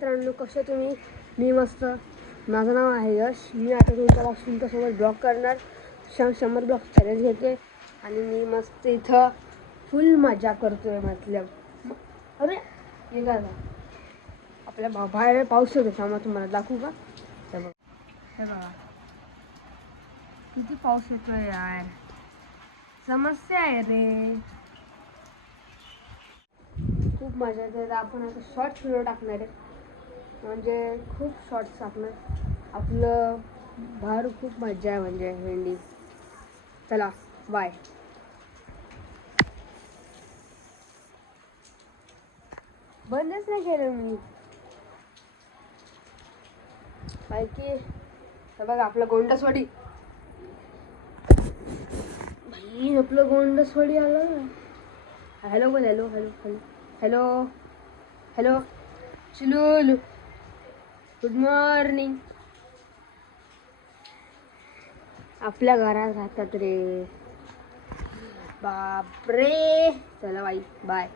मित्रांनो, कसं तुम्ही? मी मस्त. माझं नाव आहे यश. मी आता तुमच्यासोबत ब्लॉग करणार. 100 ब्लॉग चॅलेंज घेते आणि मी मस्त इथं फुल मजा करतोय. मतलब अरे हे काय आपल्या बाहेर पाऊस येतो. त्यामुळे तुम्हाला दाखवू का? हे बघा किती पाऊस येतोय यार. समस्या आहे रे. खूप मजा येते. आपण आता शॉर्ट्स व्हिडिओ टाकणार आहे, म्हणजे खूप शॉर्ट्स टाकणार. आपलं बाहेर खूप मजा आहे म्हणजे भेंडी. चला बाय. बंदच नाही केलं मी काय की. हे बघा आपलं गोंडसवाडी. भाई आपलं गोंडसवाडी आलं. हॅलो बोल. Hello hello hello hello hello चिलूल. Good morning. आपल्या घरात राहतात रे. बापरे. चला बाई बाय.